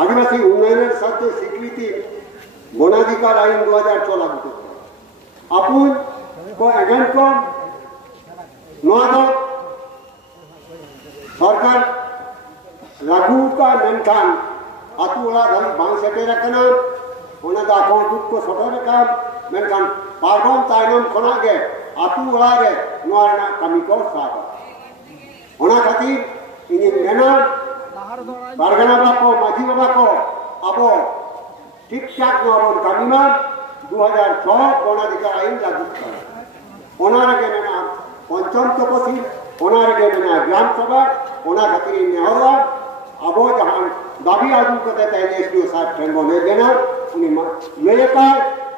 आदिवासी उन्नयन साथे स्वीकृति वनाधिकार आईन 2006 लागू करते अपुन को एजेंट को सरकार लागू का मेनखान अतुला धन बांग सेटे रखना उन्हें दाखों दुख को सोटा रखा मेनखान पार्कों ताइनम खोना के अतुला रे नवारना कमी को साथ उन्हें खातिर इन्हीं मेना बारगना बाको माजी बाको अबो ठीक ठाक नवारों कमी में 2006 वनाधिकार आईन लागू कर उन्हें के मेना पंचम तपसी उन्हें के मेना ग्राम सभा उन्हें खातिर नेहरा अबो जहां दाबी आजू करते हैं एसडीओ साहब ट्रेन बोले देना उन्हें मेरे का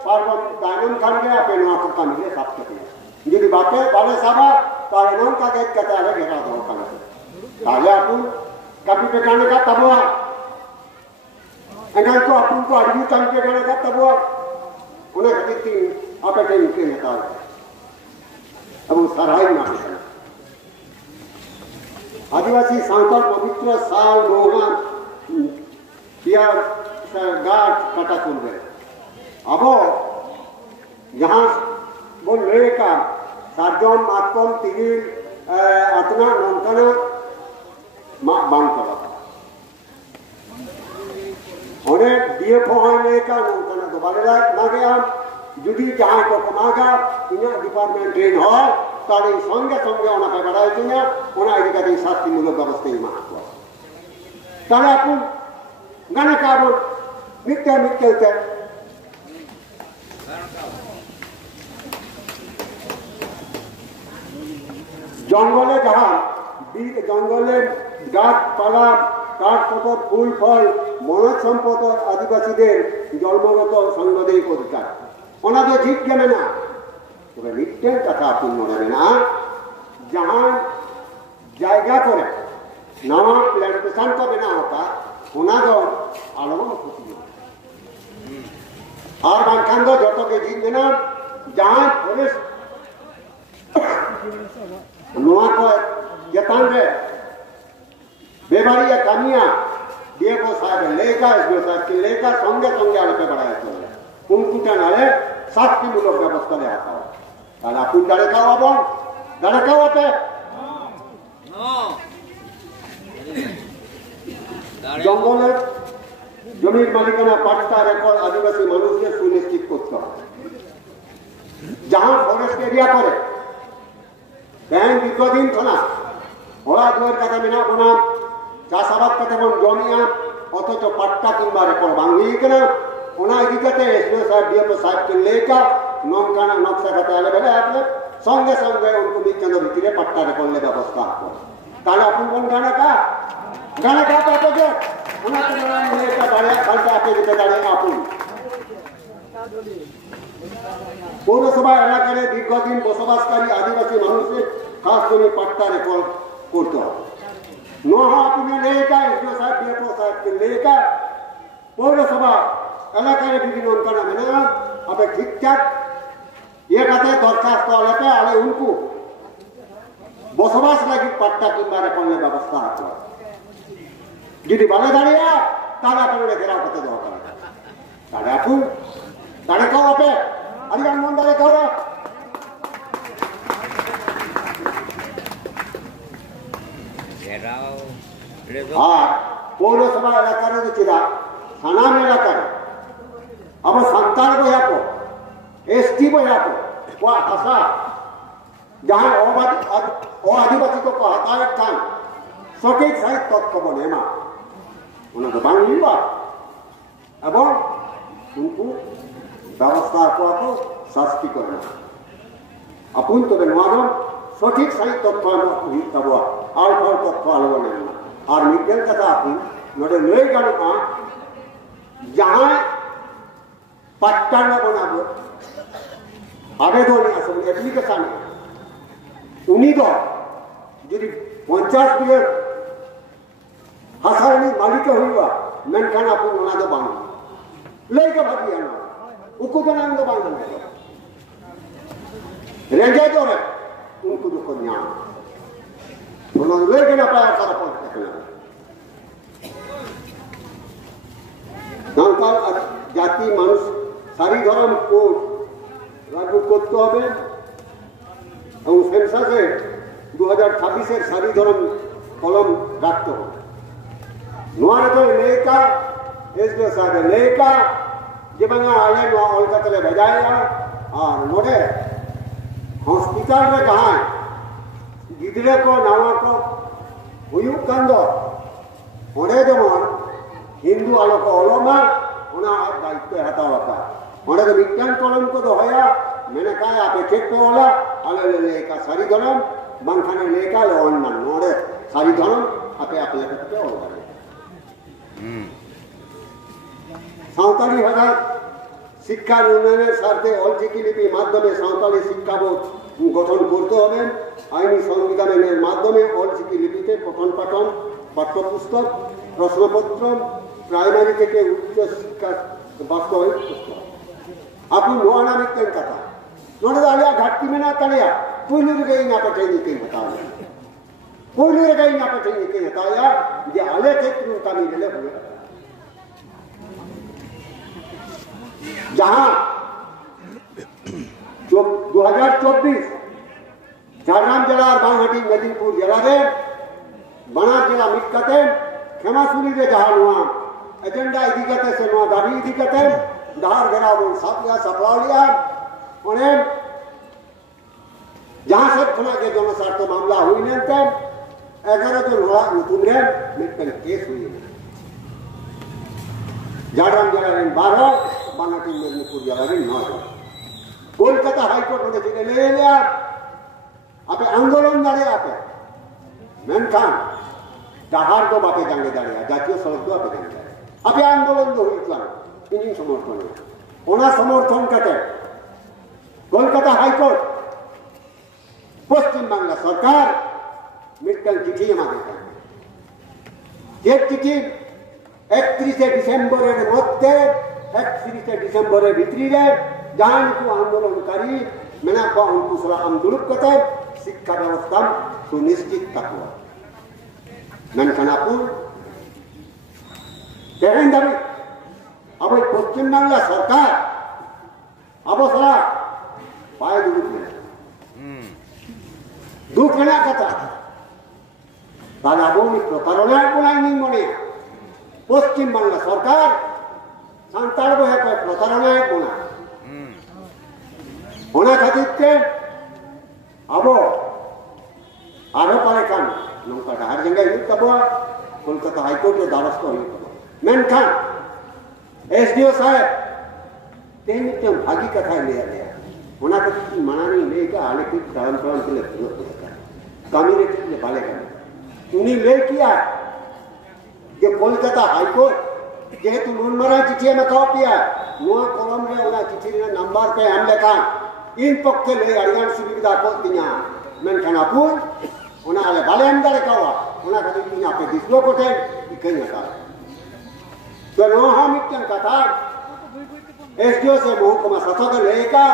पार्वम दानम खान के अपने नवा को काम ले साफ करते हैं यदि बातें बाले साहब तारेनों का गेट कहता है घेरा दो काम ताले अपन कभी पे जाने का तबवा अगर को अपन को आदमी काम पे जाने का तबवा उन्हें खातिर तीन आपे टेन के नेता अब वो सराय ना आदिवासी सांताल पवित्र साल मोहन टियर गार्ड कटा करबे अब जहाँ बोल लेका सार्जम आत्म तिगिल अतना नौकना मा बांग करा उन्हें डीएफओ लेका नौकना तो बाले ना गया जुदी जहाँ को कमागा इन्हें डिपार्टमेंट ट्रेन हो ताले संगे संगे उन्हें पे बढ़ाए चुनिया उन्हें इधर का शास्त्री मूलक व्यवस्था ही मारता ताले अपन गाना काबुल मिट्टे मिट्टे उतर जंगले जहाँ बीज जंगले गाछ पाला काठ पतर फूल फल मनज सम्पद आदिवासी जन्मगत सांगठनिक अधिकार ओनादे ठीक जाने ना तबे मिट्टेन कथा आपन मने ना जहाँ जायगा करे नवा प्लांटेशन को बना होता ओना दो आलोम खुशी और बांखान दो जतो के जीत बना जहाँ फॉरेस्ट नवा को जतान रे बेमारी या कमियां डीएफओ साहब लेका एसडीओ साहब के लेका संगे संगे आले पे बढ़ाया चले उनकुटा नाले शास्त्री मूलक व्यवस्था ले आता है ताला पुन डाले का वाबन डाले का वाते जंगले जमीन मालिकाना पाट्टा रेकर्ड आदिवासी মানুষকে সুনিশ্চিত করতে হবে जहाँ फॉरेस्ट एरिया करे ব্যাংক দীর্ঘদিন খোলা ওরা দুয়ের কথা মেনা বনা চাষাবাদ কথা বন জমিয়া অথচ পাট্টা কিংবা রেকর্ড ভাঙি কেনা ওনা ইদিকাতে এসডিও সাহেব ডিএফও সাহেবকে লেকা নমকানা নকশা খাতে আলে বেলে আপনি সঙ্গে সঙ্গে উनको বিচ্ছন্দ ভিতরে পাট্টা রেকর্ডের ব্যবস্থা করে তাহলে আপনি কোন গানা কা পাতে যে ওনা তোমার লেকা দাঁড়িয়ে খালটা আপনি দিতে দাঁড়িয়ে আপনি পৌরসভা এলাকায় দীর্ঘদিন বসবাসকারী আদিবাসী মানুষের খাস জমি পাট্টা রেকর্ড করতে হবে নোহা আপনি লেখা এসডিও সাহেব ডিএফও সাহেবকে লেখা পৌরসভা এলাকায় বিভিন্ন অঙ্কনা মেনে আপনি ঠিকঠাক ये कहते दरखास्त लेते आले उनको बसबास लगी पट्टा किंबा रेकर्ड व्यवस्था আছে যদি ভালো দাঁড়িয়ে তাহলে আপনারা ঘেরাও করতে দেওয়া করে তাহলে আপনি তাহলে কাও আপে আরিয়ান মন্ডলে করো ঘেরাও আর পৌরসভা এলাকার যেটা থানার এলাকার আমার সন্তান বইয়া কো एसटी बया को वो आशा जहाँ आदिवासी को हतायत खान सटीक सहित तथ्य बने मा उन्होंने बांगीबा एवं उनको व्यवस्था को शास्ति करना अपुन तो बनवाना सटीक सहित तथ्य तब आल फल तथ्य आलो बने और निकल कथा अपुन नोडे ले गानो का जहाँ पट्टा न बनाबो आवेदन आसो एप्लीकेशन उन्हीं दो जुदी 50 बिलियन हसानी मालिक हुआ मेनखान अपन उना दो बांग लेके भागिया ना उको जना दो बांग रेंजे दो रे उनको दो कन्या उन्होंने लेके ना पाया सारा पॉइंट नामकाल जाति मानुष सारी धर्म को लागू করতে হবে এবং সেন্সাসে 2026 এর সারি ধরন কলম রাখতে হবে নোয়ারে তো লেকা এসবে সাথে লেকা যেভাবে আলে নো কলকাতায় ভেজায়া আর নোডে হসপিটাল রে গায় গিদরে কো নাওয়া কো হুয়ুক কান্দ ওরে যেমন হিন্দু আলোক অলমা ওনা দায়িত্ব হাতাওয়া ওরা তো বিজ্ঞান কলঙ্ক তো হয়া मैंने कहा आप चेक तो होला आले लेका सारी धर्म बांखाने लेका ले অন্যান্য ওরে सारी धर्म आपे आपे लेके होला সাঁওতালি ভাষা শিক্ষার উন্নয়নের স্বার্থে অলচিকি লিপির মাধ্যমে সাঁওতালি শিক্ষা বোর্ড গঠন করতে হবে আইনি সংবিধানের মাধ্যমে অলচিকি লিপিতে পঠন পাঠন পাঠ্যপুস্তক প্রশ্নপত্র প্রাইমারি থেকে উচ্চ শিক্ষা বাস্তবায়িত করতে হবে আপনি নোয়ানা মিথ্যের কথা नोड़े दालिया घाटी में ना तलिया पुलिस गई ना पटे नहीं कहीं बता पुलु रे गई ना पटे के बताया जे आले के तुम कमी ले हुए जहां जो 2024 झारग्राम जिला और बांगहाटी मेदिनीपुर जिला रे बना जिला मिटकते खेमासुली रे जहां हुआ एजेंडा इदिकते से नो दाबी इदिकते धार घेरा वो सापलिया सपलावलिया ओने जहां से खुना के जनस्वार्थ मामला हुई नेते 11 जन हुआ तुमरे मिटकन केस हुई झारग्राम जिला रे 12 बांगहाटी मेदिनीपुर जिला रे 9 कोलकाता हाईकोर्ट ने जिले ले लिया आपे आंदोलन दाड़े आपे मेनखान डाहार तो बापे जांगे दाड़े जातीय सड़क तो आपे जांगे आपे आंदोलन तो हुई इस्लाम इन्हीं समर्थन ओना समर्थन करते कोलकाता हाईकोर्ट पश्चिम बांग्ला सरकार मिटकल चिठी जमा देते एक चिठी 31 डिसेम्बर मध्य 31 डिसेम्बर भित्री रे जहां को आंदोलनकारी मेना को उनको सला आंदोलन करते शिक्षा व्यवस्था सुनिश्चित तकवा ननकनापुर तेहन दाबी अब पश्चिम बांग्ला सरकार अब सला पाए दुख लेना कथा तालाबों में प्रतारणा कोलाई नहीं मने पश्चिम बांग्ला सरकार संताल को है प्रतारणा कोना होना खातिर के अब आरो पाले कान नौका डाहर जंगा युद्ध तबवा कोलकाता हाईकोर्ट रे दारस्थ हुई मेनखान एसडीओ साहब तेन ते भागी कथा ले आया होना खातिर मनानी लेगा आले की परंपरा के लिए कामी रे के बाले का उन्हीं ले किया कि कोलकाता हाईकोर्ट जेहेतु नुनमरा चिठी में कहो पिया नुआ कलम रे ओना चिठी रे नंबर पे हम लेखा इन पक्के ले अड़ियान सुविधा को दिया मेनखानापुर ओना आले बाले हम दाले कावा ओना खातिर तिया पे दिसलो कोठे इकई हटा तो नो हम इतन कथा एसडीओ से महकुमा शासक लेका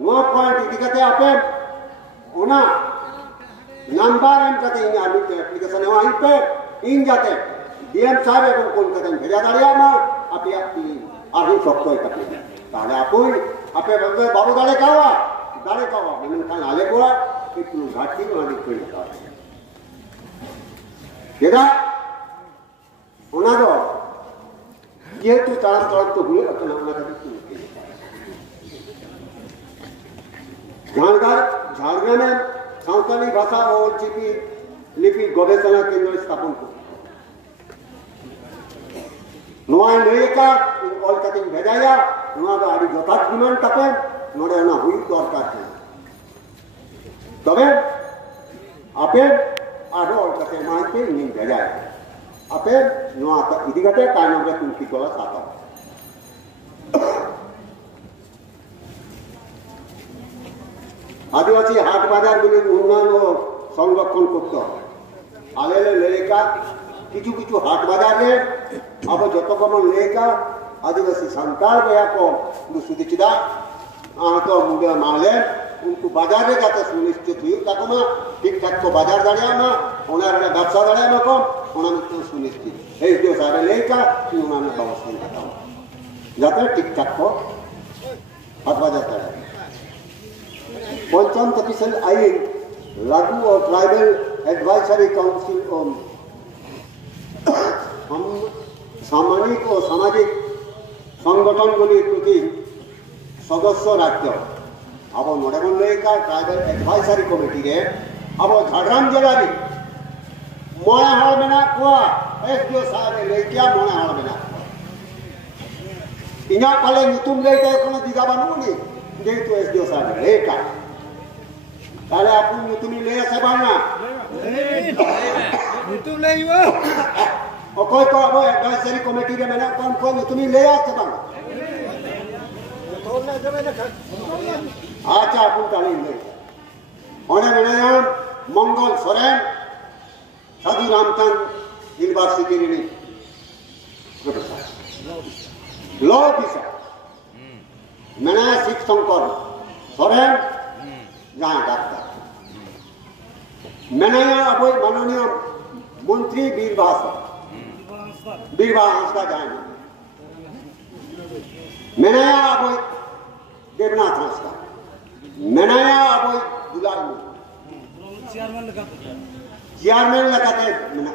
नो पॉइंट दिखते आपे ओना नंबर हम कहते हैं आलू के एप्लीकेशन वहां पे इन जाते डीएम साहब एवं कोलकाता में भेजा दाड़िया मा आप आही शक्तो इकट्ठे ताले आपुई आपे बाबू दाड़े कावा मैंने कहा आले कोड़ा इतनु घाटी को आदि कोई का केदा ओना दो ये तो तारम तो हुए अपना ओना का झारग्राम में सावताली भाषा और लिपि गवेषणा केंद्र स्थापन को नोआ लेका कोलकाता में भेजाया नोआ का आदि जोतात डिमांड तपे नोडे ना हुई दरकार है तबे आपे आरो कोलकाता में पे इन भेजाया आपे नोआ का इदिगते कायनो रे तुलसी तोला साता आदिवासी हाट बाजार गुলি উন্নয়ন ও সংরক্ষণ করতে হবে আলেলে লেকা কিছু কিছু হাট বাজারে अब যত কম লেকা आदिवासी संताल गया को सुदिचिदा तो मुंडे माले उनको बाजार रे जाते सुनिश्चित हुई ताकमा ठीक ठाक को बाजार दाड़िया मा ओना रे व्यवसा दाड़िया मा को ओना में तो सुनिश्चित ए जो सारे लेका ओना में व्यवस्था करता जाते ठीक ठाक को अथवा जाता है पंचम तपिसल आईन लागू और ट्राइबल एडवाइजरी काउंसिल हम सामाजिक और सामाजिक संगठनগুলির প্রতি সদস্য রাজ্য अब नोडेबन लेका ट्राइबल एडवाइजरी कमिटी रे अब झारग्राम जिला रे मोया हाल मेना को एसडीओ साहब लेकिया मोया हाल मेना इना पाले नितुम लेके कोनो दिगा बानुनी जेतु एसडीओ साहब लेका ताले आपन नितुमी ले आसे बाना नितुम लेइबो ओकोय को अब एडवाइजरी कमिटी रे मेना कोन कोन नितुमी ले आसे बाना तोलना जमे न अच्छा अपन तालीम ले ओने मेना मंगल सोरेन साधु रामचंद यूनिवर्सिटी रे प्रोफेसर लॉ ऑफिसर मेना शिव शंकर सोरेन जहां डॉक्टर मेनाया अब माननीय मंत्री बीरबा हांसदा जाए मेनाया अब देवनाथ हांसदा मेनाया अब दुलाल चेयरमैन लगाते मेना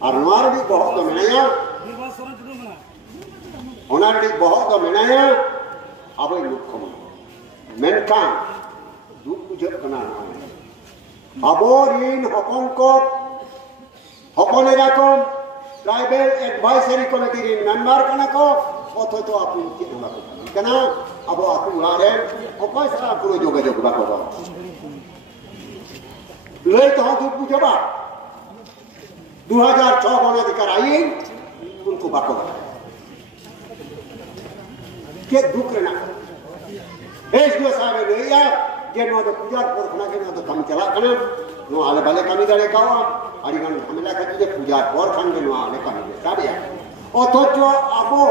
और नवार भी बहुत तो मेनाया ओनार भी बहुत तो मेनाया अब मुख्यमंत्री मेनखान दुख बुझे कना अबोरीन हपन को हपनेरा को ट्राइबल एडवाइजरी कमिटी मेंबर कना को अथो तो आपन चिन्ह कना अब आतु लारे अकय सारा पुरो जोगाजोग बाको लय तो दुख बुझबा 2006 गणाधिकार आईन उनको बाको के दुख रेना एसडीओ साहब लेया जे नो तो पूजा परखना के नो तो काम चला कना नो आले बाले कमी दाड़े कावा आड़ी गान हमेला खाती जे पूजा परखन के नो आले कमी दे साबिया अथच आबो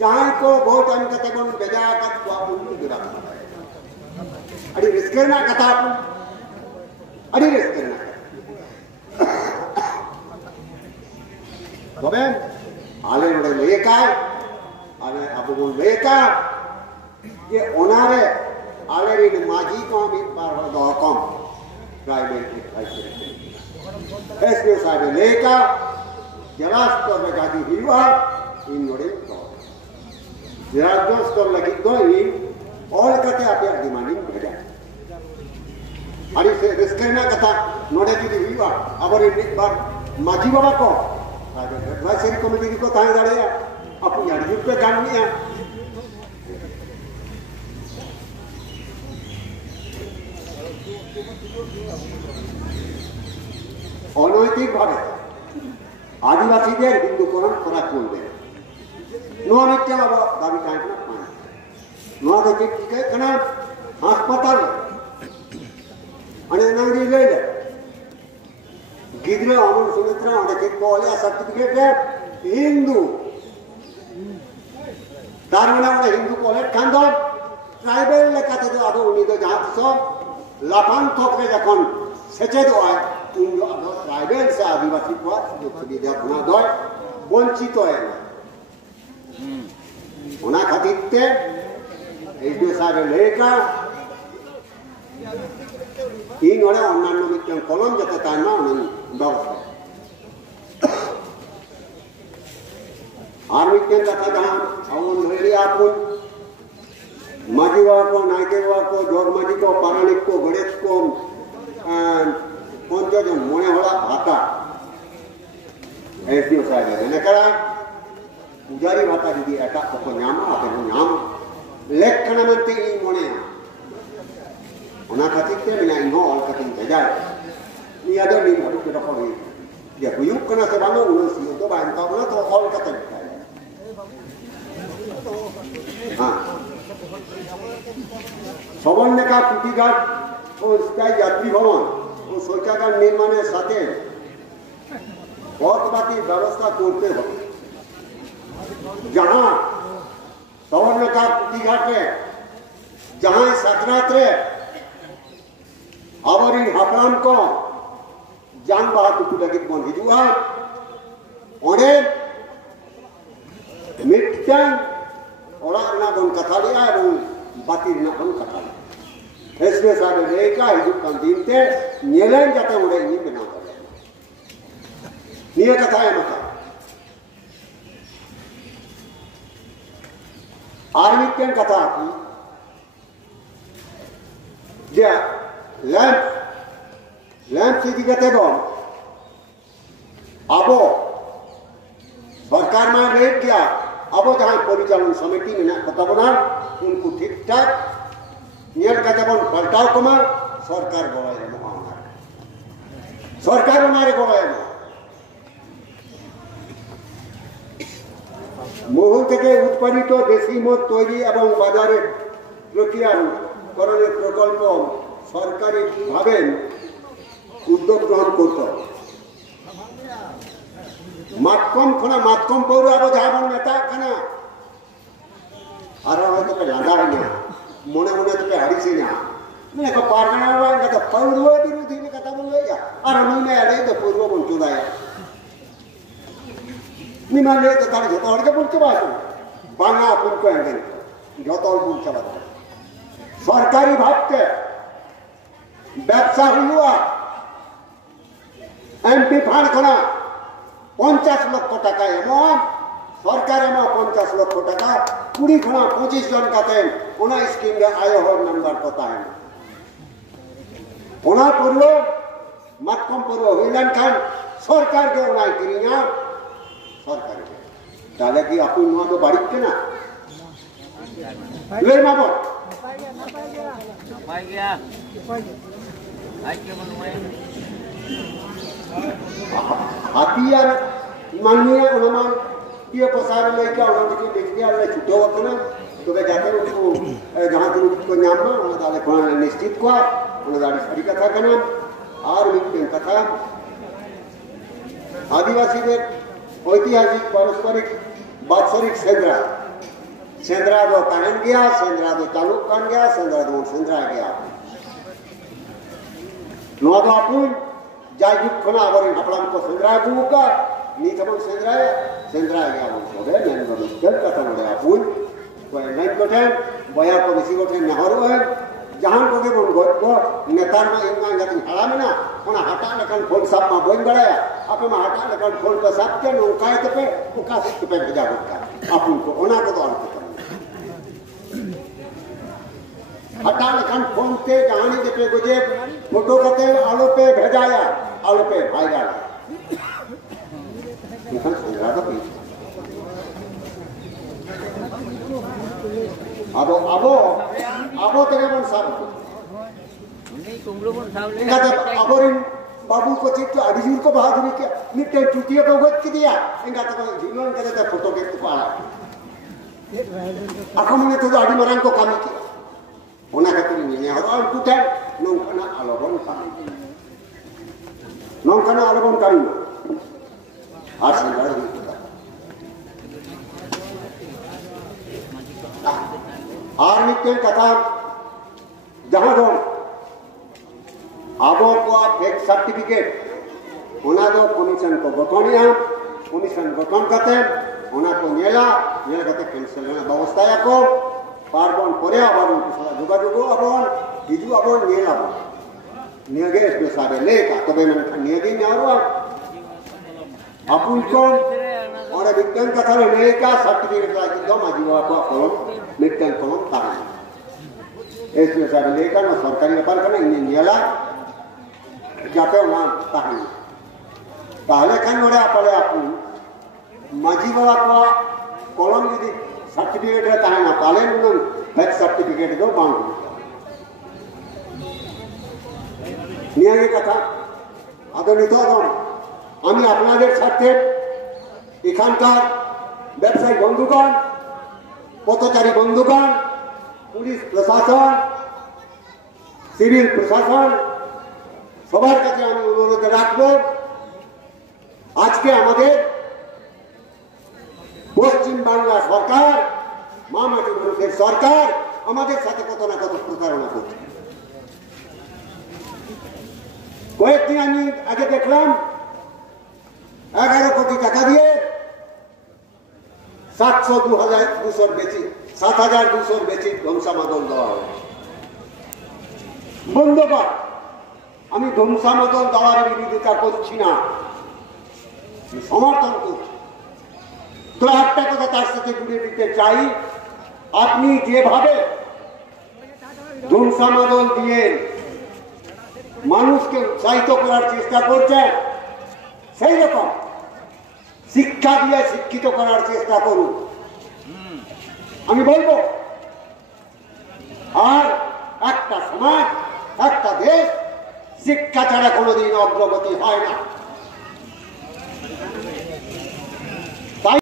जहां को बहुत टाइम कते बन बेजा का को उनको गिरा आड़ी रिस्क ना कथा आड़ी रिस्क ना तबे आले नोडे लेका आले आबो बोल लेका ये ओनारे आलेरी माजी को हम बार बार दौकम ट्राइबल एसपी साहब लेका जरास्तर में गादी हिलवा इन नोडे तो जरास्तर लगी तो इन और कते आप डिमांडिंग भेजा अरे से रिस्क ना कथा नोडे की हिलवा अबर एक बार माजी बाबा को एडवाइजरी कमिटी को ताए दाड़े अपन यार पे काम नहीं है अनैतिक भावे आदिवासी हिंदूकरण करा चलबे दाबी ताहना हासपाताल गिद्रे अमन सुमित्रा सर्टिफिकेट हिंदू हिंदू कॉलेज खान ट्राइबल लेकाते आदो उनी दो जहां सब लाफान थोकरे जखन सेचेद होय उन जो ट्राइबल से आदिवासी को सुविधा बना दो वंचित है ओना खातिर ते एसडीओ साहब लेका इन ओडे अन्नान्य मिटन कलम जते ताना उनी व्यवस्था और मिटन कथा जहां अवन भेली आपुन माजीवा को नायकेवा को जोगमाजी को पारानिक को गणेश को पंचजन मने होला भाता एसडीओ साहब एनकरा पुजारी भाता जुदी एटा को न्यामा आते न्याम लेखना मनते इन मने ओना खातिर ते मिना इनो ऑल कटिंग जाय निया दो नि भादु के रखो ये हुयुक कना से बानो उन सियो तो बांता बना तो ऑल कटिंग हां सवन्नेका कुटीघाट और स्काई यात्री भवन और शौचागार निर्माणের সাথে পথবাতি ব্যবস্থা করতে হবে जहां सवन्नेका कुटीघाटे जहां सतरात्रे आवरी हापराम को जान बाहतुक लगित बन हिजुआ ओने मिटन ओड़ा ना बन कथालिया और बाती ना बन कथालिया एसपी साहब लेका हिजुक कान दिनते नेलन जाते ओड़े नी बना करे निया कथा है मत आर्मी के कथा की जे लैंप से दिखते दो अब सरकार में रेट किया अब जहां परिचालन समिति में कथा बना उनको ठीक ठाक नियर कथा बन पलटाव कमा सरकार गवाए सरकार हमारे गवाए মহু থেকে উৎপাদিত দেশি মদ তৈরি এবং বাজারে প্রক্রিয়াকরণের প্রকল্প সরকারিভাবে উদ্যোগ গ্রহণ করতে হবে মাতকম খনা মাতকম পৌর আবো যাবন নেতা খানা আর হয়তো লাদা না মনে মনে তোকে হারিয়েছি না মানে পারগানা হয় না পৌর বিরোধী kata boleh ya. Arah ni ada itu purwo pun tu dah ya. Ni mana itu tadi jatuh orang pun coba tu. Bangga pun kau yang ni. Jatuh pun coba tu. Sarkari bhakte. ব্যবসা হইয়া MP fund খানা 50 লক্ষ টাকা এমন সরকার এমন 50 লক্ষ টাকা 20 খানা 25 জন কাতেন ওনা স্কিমে আয় হওয়ার নাম্বার কথা হয় না ওনা করলো মাতকম করবো হইলেন খান সরকারকে ওনাই কিনি না সরকারকে তাহলে কি আপনি নোয়া তো বাড়িতে না লই মাবো Hatiar mania orang dia pasar mereka orang itu dia ada cuti waktu na, tu berjata itu jangan tu ko nyamma orang dah lekon niscit kuat, orang dah disari kata kena, ar mungkin kata आदिवासी में ऐतिहासिक पारस्परिक बात्सरिक सेंद्रा दो कानन गया सेंद्रा दो चालुक कान गया सेंद्रा गया नौ दो अपुन जायुक खना अवरिन अपलाम को सेंद्रा बुका नीतमन सेंद्रा गया वो सोबे नैन को मिस्टर कथा नोडे अपुन कोई नैन को टेन बया को मिसी को टेन नहरो है जहां को के बोल को नेतार में इनका गति हड़ा में ना ओना हटा लेकन फोन सब में बोल गड़ाया आपे में हटा लेकन फोन पे सब के नौकाय ते पे उका से पे भेजा होता अपुन को ओना को तो अंत हटा लेकन फोन पे कहानी के पे गुजे फोटो कते आलो पे भेजाया आलो पे भाईरा इनका संग्रह तो Abo तेरे मन साब नहीं कुंबलो मन साब ले इंगा अबोरिन बाबू को चिट्ठ अभिजीत को बहादुरी के नित्य चुटिया को गत की दिया इंगा तो जीवन के ते फोटो के पाला अकमने तो आदि मरान को काम की होना खातिर ने हर कुटे नोंकना आलोबन करी आज संग्रह और मित्रों कथा जहां जो आबो को फेक सर्टिफिकेट होना दो कमीशन को गठनिया कमीशन गठन करते होना को नेला करते कैंसिल होना व्यवस्था को पार्बन करे आबार कुसला जोगाजोगो आबार हिजु आबार नेला नेगे इसमें सारे लेका तबे मन नेगे नेरवा अपुन को और विज्ञान कथा लेका सर्टिफिकेट का एकदम आजीवा को कलम मिट्टन कलम ताना इसमें सारे लेका ना सरकारी व्यापार करना इन्हें नेला जाते वहां ताना ताले खान नोड़े आपले अपुन माजी वाला को कलम यदि सर्टिफिकेट है ताना ताले उन्हें बैच सर्टिफिकेट दो बांध नियागी कथा आदमी तो আমি আপনাদের সাথে এখানকার ব্যবসায়ী বন্ধুগণ পথচারী বন্ধুগণ পুলিশ প্রশাসন সিভিল প্রশাসন সবার কাছে আমি অনুরোধ রাখবো আজকে আমাদের পশ্চিম বাংলা সরকার মামাটি মানুষের সরকার আমাদের সাথে কত না কত প্রতারণা করছে কয়েকদিন আমি আগে দেখলাম 11 কোটি টাকা দিয়ে 7,200 বেচি 7,200 বেচি ধ্বংসামাদল দেওয়া হবে বন্ধুগণ আমি ধ্বংসামাদল দেওয়ার বিরোধিতা করছি না সমর্থন করছি তো একটা কথা তার সাথে জুড়ে দিতে চাই আপনি যেভাবে ধ্বংসামাদল দিয়ে মানুষকে উৎসাহিত করার চেষ্টা করছেন সেই রকম শিক্ষা দিয়ে শিক্ষিত করার চেষ্টা করুন আমি বলবো আর একটা সমাজ একটা দেশ শিক্ষা ছাড়া কোনোদিন অগ্রগতি হয় না